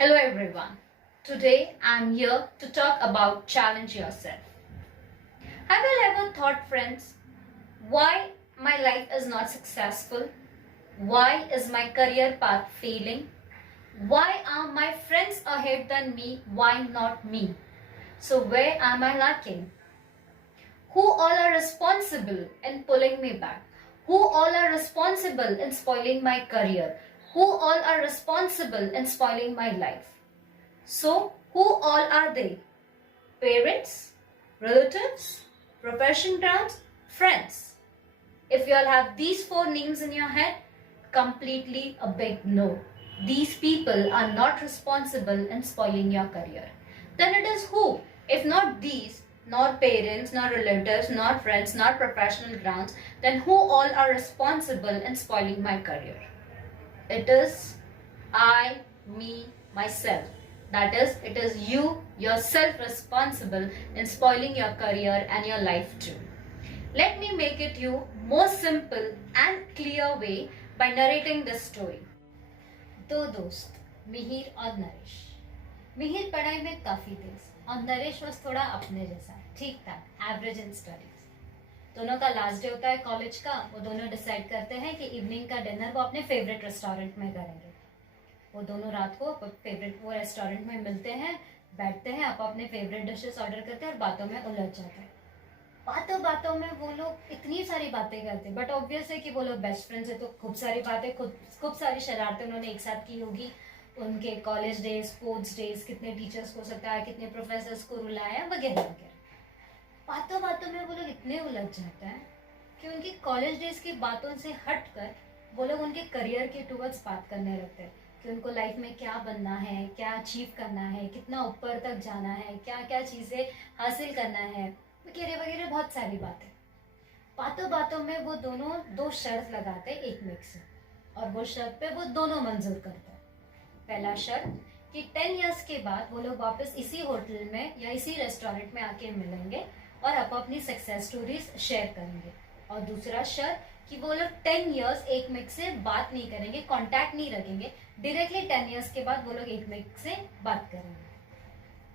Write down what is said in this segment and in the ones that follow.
Hello everyone. Today I'm here to talk about challenge yourself. Have you ever thought, friends, why my life is not successful? Why is my career path failing? Why are my friends ahead than me? Why not me? So where am I lacking? Who all are responsible in pulling me back? Who all are responsible in spoiling my career? Who all are responsible in spoiling my life? So, who all are they? Parents, relatives, profession grounds, friends. If you all have these four names in your head, completely a big no. These people are not responsible in spoiling your career. Then it is who? If not these, not parents, not relatives, not friends, not professional grounds, then who all are responsible in spoiling my career? It is I, me, myself. That is, it is you, yourself responsible in spoiling your career and your life too. Let me make it you more simple and clear way by narrating this story. दो दोस्त मिहिर और नरेश। मिहिर पढ़ाई में काफी तेज और नरेश बस थोड़ा अपने जैसा ठीक ठाक एवरेज इन स्टडीज। दोनों का लास्ट डे होता है कॉलेज का। वो दोनों डिसाइड करते हैं कि इवनिंग का डिनर वो अपने फेवरेट रेस्टोरेंट में करेंगे। वो दोनों रात को फेवरेट वो रेस्टोरेंट में मिलते हैं, बैठते हैं, आप अपने फेवरेट डिशेस ऑर्डर करते हैं और बातों में उलझ जाते हैं। बातों बातों में वो लोग इतनी सारी बातें करते हैं, बट ऑब्वियस है कि वो लोग बेस्ट फ्रेंड्स है तो खूब सारी बातें, खूब सारी शरारतें उन्होंने एक साथ की होगी। उनके कॉलेज डेज, स्पोर्ट्स डेज, कितने टीचर्स को सकता है, कितने प्रोफेसर्स को रुलाया वगैरह वगैरह। बातों बातों में वो लोग इतने उलझ जाते हैं कि उनकी कॉलेज डेज की बातों से हटकर वो लोग उनके करियर के टुवर्ड्स बात करने लगते हैं कि उनको लाइफ में क्या बनना है, क्या अचीव करना है, कितना ऊपर तक जाना है, क्या क्या चीजें हासिल करना है वगैरह वगैरह, बहुत सारी बातें। बातों बातों में वो दोनों दो शर्त लगाते हैं एक मिक्स से, और वो शर्त पे वो दोनों मंजूर करते हैं। पहला शर्त कि 10 इयर्स के बाद वो लोग वापस इसी होटल में या इसी रेस्टोरेंट में आके मिलेंगे और आप अपनी सक्सेस स्टोरीज शेयर करेंगे। और दूसरा शर्त कि वो लोग 10 इयर्स एक मिक से बात नहीं करेंगे, कांटेक्ट नहीं रखेंगे, डायरेक्टली 10 इयर्स के बाद वो लोग एक मिक से बात करेंगे।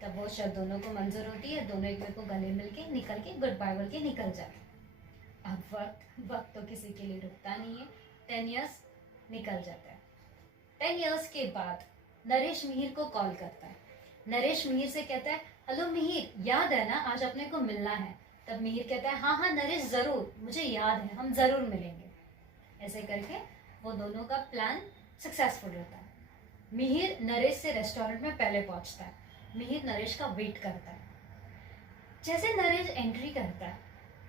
तब वो शर्त दोनों को मंजूर होती है, दोनों एक मिक को गले मिलके निकल के गुड बाय बोल के निकल जाते हैं। अब वक्त तो किसी के लिए रुकता नहीं है, 10 इयर्स निकल जाता है। 10 इयर्स के बाद नरेश मिहिर को कॉल करता है। नरेश मिहिर से कहता है, हेलो मिहिर, याद है ना आज अपने को मिलना है? तब मिहिर कहता है, हाँ हाँ नरेश, जरूर, मुझे याद है, हम जरूर मिलेंगे। ऐसे करके वो दोनों का प्लान सक्सेसफुल रहता है। मिहिर नरेश से रेस्टोरेंट में पहले पहुंचता है। मिहिर नरेश का वेट करता है। जैसे नरेश एंट्री करता है,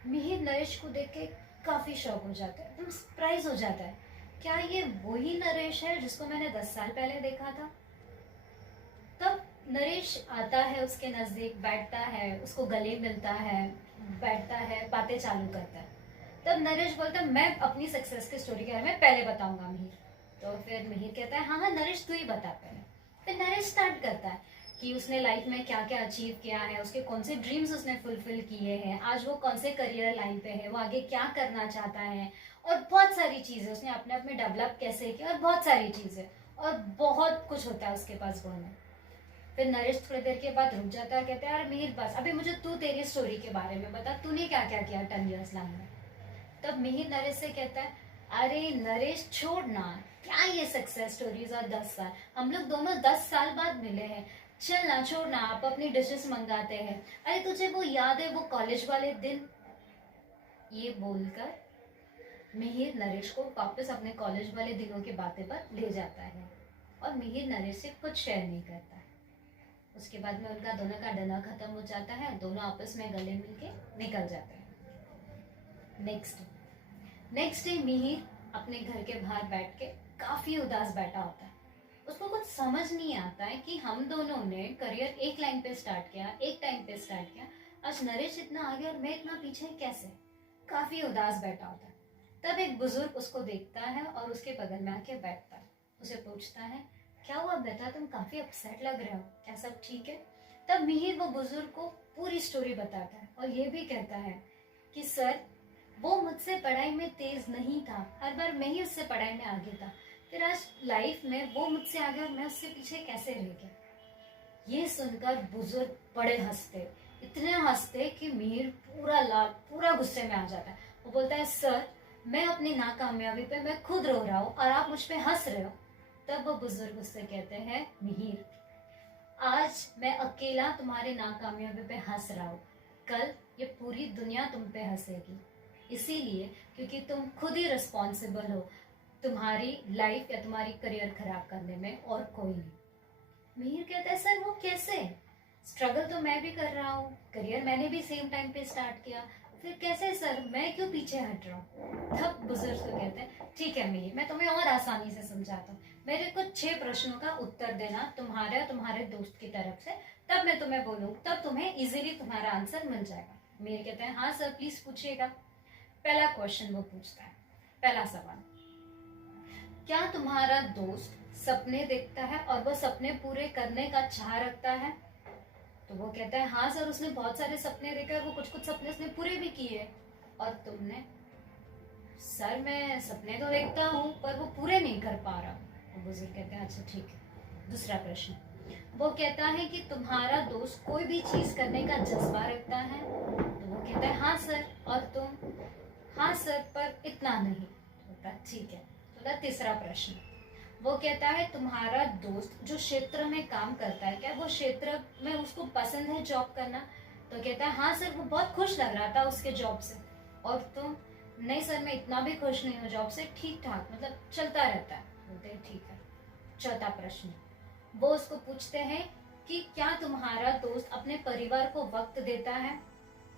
मिहिर नरेश को देख के काफी शॉक हो जाता है, एकदम सरप्राइज हो जाता है। क्या ये वही नरेश है जिसको मैंने 10 साल पहले देखा था? तब नरेश आता है, उसके नजदीक बैठता है, उसको गले मिलता है, बैठता है, बातें चालू करता है। तब नरेश बोलता है, मैं अपनी सक्सेस की स्टोरी के बारे में पहले बताऊंगा मिहिर। तो फिर मिहिर कहता है, हाँ हाँ नरेश, तू ही बता पहले। फिर नरेश स्टार्ट करता है कि उसने लाइफ में क्या क्या अचीव किया है, उसके कौन से ड्रीम्स उसने फुलफिल किए हैं, आज वो कौन से करियर लाइन पे है, वो आगे क्या करना चाहता है, और बहुत सारी चीजें उसने अपने आप में डेवलप कैसे किया, और बहुत सारी चीजें, और बहुत कुछ होता है उसके पास बोलने। फिर नरेश थोड़ी देर के बाद रुक जाता है, कहता है, यार मिहिर बस अभी मुझे तू तेरी स्टोरी के बारे में बता, तूने क्या क्या किया 10 इयर्स लाइन में। तब मिहिर नरेश से कहता है, अरे नरेश छोड़ ना, क्या ये सक्सेस स्टोरीज और 10 साल, हम लोग दोनों 10 साल बाद मिले हैं, चल ना, छोड़ ना, आप अपनी डिशेस मंगाते हैं, अरे तुझे वो याद है वो कॉलेज वाले दिन? ये बोलकर मिहिर नरेश को वापस अपने कॉलेज वाले दिनों की बातें पर ले जाता है और मिहिर नरेश से कुछ शेयर नहीं करता है। उसके बाद में उनका दोनों का डिनर खत्म हो जाता है, दोनों आपस में गले मिलके निकल जाते हैं। नेक्स्ट डे मिहिर अपने घर के बाहर बैठ के काफी उदास बैठा होता है। उसको कुछ समझ नहीं आता है कि हम दोनों ने करियर एक लाइन पे स्टार्ट किया, एक टाइम पे स्टार्ट किया, आज नरेश इतना आगे और मैं इतना पीछे कैसे? काफी उदास बैठा होता है। तब एक बुजुर्ग उसको देखता है और उसके बगल में आके बैठता है। उसे पूछता है, क्या हुआ बेटा, तुम काफी अपसेट लग रहे हो, क्या सब ठीक है? तब मिहिर वो बुजुर्ग को पूरी स्टोरी बताता है और ये भी कहता है कि सर, वो मुझसे पढ़ाई में तेज नहीं था, हर बार मैं ही उससे पढ़ाई में आगे था, फिर आज लाइफ में वो मुझसे आगे और मैं उससे पीछे कैसे रह गया। ये सुनकर बुजुर्ग बड़े हंसते, इतने हंसते कि मीर पूरा लाल, पूरा गुस्से में आ जाता है। वो बोलता है, सर मैं अपनी नाकामयाबी पे मैं खुद रो रहा हूँ और आप मुझ पे हंस रहे हो। तब वो बुजुर्ग उससे कहते हैं, मिहिर आज मैं अकेला तुम्हारी नाकामयाबी पे हंस रहा हूँ, कल ये पूरी दुनिया तुम पे हंसेगी, इसीलिए क्योंकि तुम खुद ही रिस्पॉन्सिबल हो तुम्हारी लाइफ या तुम्हारी करियर खराब करने में, और कोई नहीं। मिहिर कहता है, सर वो कैसे? स्ट्रगल तो मैं भी कर रहा हूँ, करियर मैंने भी सेम टाइम पे स्टार्ट किया, फिर कैसे सर, मैं क्यों पीछे हट रहा हूँ? तब बुजुर्ग को कहते हैं, ठीक है मिहिर, मैं तुम्हें और आसानी से समझाता हूँ। मेरे को 6 प्रश्नों का उत्तर देना तुम्हारे और तुम्हारे दोस्त की तरफ से, तब मैं तुम्हें बोलूँ, तब तुम्हें इजीली तुम्हारा आंसर मिल जाएगा। मिहिर कहते हैं, हाँ सर प्लीज पूछिएगा। पहला क्वेश्चन वो पूछता है, पहला सवाल, क्या तुम्हारा दोस्त सपने देखता है और वो सपने पूरे करने का चाह रखता है? तो वो कहता है, हाँ सर उसने बहुत सारे सपने देखे और वो कुछ कुछ सपने उसने पूरे भी किए। और तुमने? सर मैं सपने तो देखता हूँ पर वो पूरे नहीं कर पा रहा। वो बुजुर्ग कहते हैं, अच्छा ठीक है। दूसरा प्रश्न, वो कहता है कि तुम्हारा दोस्त कोई भी चीज करने का जज्बा रखता है? तो वो कहता है, हाँ सर। और तुम? हाँ सर पर इतना नहीं। तो ठीक है। तो तीसरा प्रश्न, वो कहता है तुम्हारा दोस्त जो क्षेत्र में काम करता है, क्या वो क्षेत्र में उसको पसंद है जॉब करना? तो कहता है, हाँ सर वो बहुत खुश लग रहा था उसके जॉब से। और तुम? नहीं सर मैं इतना भी खुश नहीं हूँ जॉब से, ठीक ठाक, मतलब चलता रहता है। बोलते हैं ठीक है। चौथा प्रश्न, वो उसको पूछते हैं कि क्या तुम्हारा दोस्त अपने परिवार को वक्त देता है?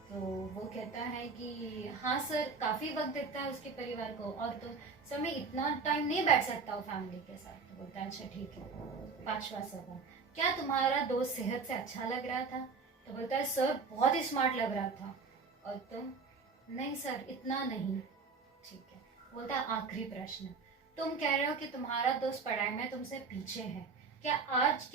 तो वो कहता है कि हाँ सर काफी वक्त देता है उसके परिवार को, और तो सर मैं इतना टाइम नहीं बैठ सकता हूँ फैमिली के साथ। तो बोलता है, अच्छा ठीक है। पांचवा सवाल, क्या तुम्हारा दोस्त सेहत से अच्छा लग रहा था? तो बोलता है, सर बहुत ही स्मार्ट लग रहा था। और तुम? नहीं सर इतना नहीं। ठीक है। बोलता है, आखिरी प्रश्न, तुम कह रहे हो कि तुम्हारा दोस्त पढ़ाई में तुमसे पीछे है, क्या आज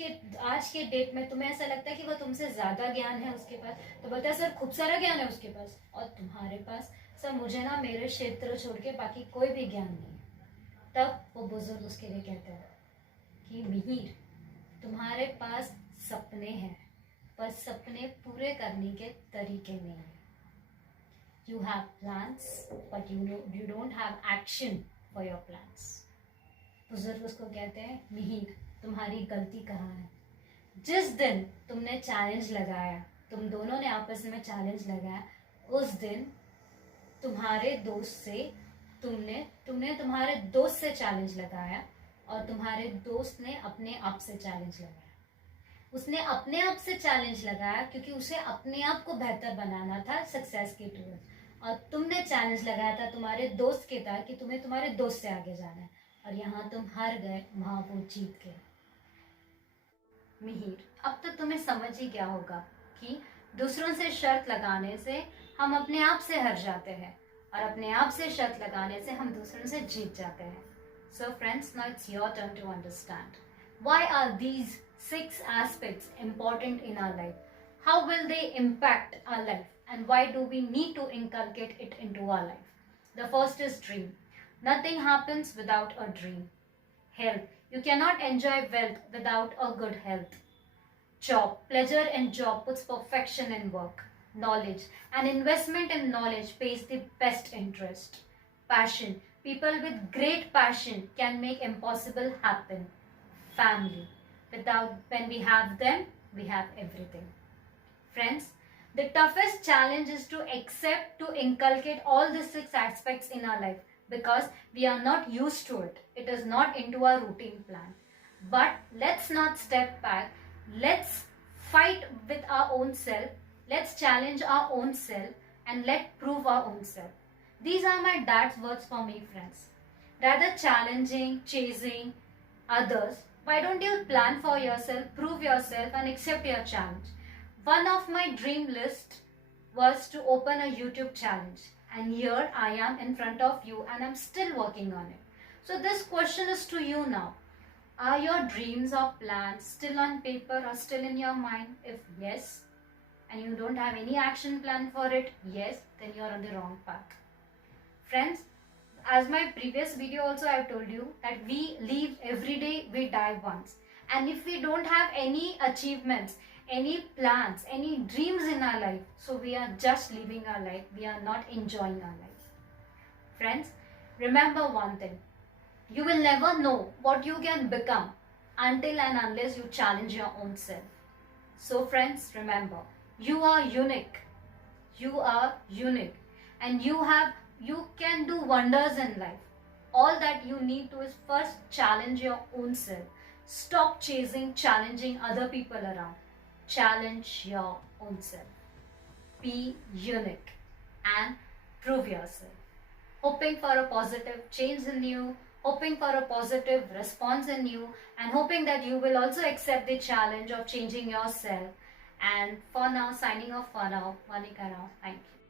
के डेट में तुम्हें ऐसा लगता है कि वो तुमसे ज्यादा ज्ञान है उसके पास? तो बोलता है, सर खूब सारा ज्ञान है उसके पास। और तुम्हारे पास? सर मुझे ना मेरे क्षेत्र छोड़ के बाकी कोई भी ज्ञान नहीं है। तब वो बुजुर्ग उसके लिए कहते हैं कि मिहिर तुम्हारे पास सपने हैं पर सपने पूरे करने के तरीके नहीं है। You have plans, but you don't have action for your plans. बुजुर्ग उसको कहते हैं, मिहिर तुम्हारी गलती कहाँ है? जिस दिन तुमने चैलेंज लगाया, तुम दोनों ने आपस में चैलेंज लगाया, उस दिन तुम्हारे दोस्त से तुमने तुम्हारे दोस्त से चैलेंज लगाया और तुम्हारे दोस्त ने अपने आप से चैलेंज लगाया। उसने अपने आप से चैलेंज लगाया क्योंकि उसे अपने आप को बेहतर बनाना था सक्सेस के टूर, और तुमने चैलेंज लगाया था तुम्हारे दोस्त के तरह कि तुम्हें तुम्हारे दोस्त से आगे जाना है, और यहाँ तुम हार गए, वहां वो जीत गए। मिहिर अब तो तुम्हें समझ ही गया होगा कि दूसरों से शर्त लगाने से हम अपने आप से हार जाते हैं और अपने आप से शर्त लगाने से हम दूसरों से जीत जाते हैं। So friends, now it's your turn to understand. Why are these 6 aspects important in our life? How will they impact our life? And why do we need to inculcate it into our life? The first is dream. Nothing happens without a dream. Health. You cannot enjoy wealth without a good health. Job. Pleasure in job puts perfection in work. Knowledge. An investment in knowledge pays the best interest. Passion. People with great passion can make impossible happen. Family. When we have them, we have everything. Friends, the toughest challenge is to accept, to inculcate all the 6 aspects in our life because we are not used to it. It is not into our routine plan. But let's not step back. Let's fight with our own self. Let's challenge our own self and let's prove our own self. These are my dad's words for me, friends. Rather challenging, chasing others, why don't you plan for yourself, prove yourself and accept your challenge? One of my dream list was to open a YouTube challenge, and here I am in front of you and I'm still working on it. So this question is to you now. Are your dreams or plans still on paper or still in your mind? If yes, and you don't have any action plan for it, yes, then you're on the wrong path. Friends, as my previous video also I have told you that we live every day, we die once. And if we don't have any achievements, any plans, any dreams in our life, so we are just living our life, we are not enjoying our life. Friends, remember one thing, you will never know what you can become until and unless you challenge your own self. So friends, remember, you are unique. You are unique, and you can do wonders in life. All that you need to is first challenge your own self. Stop chasing, challenging other people around. Challenge your own self. Be unique and prove yourself. Hoping for a positive change in you, hoping for a positive response in you, and hoping that you will also accept the challenge of changing yourself. And for now, signing off for now, Monica now. Thank you.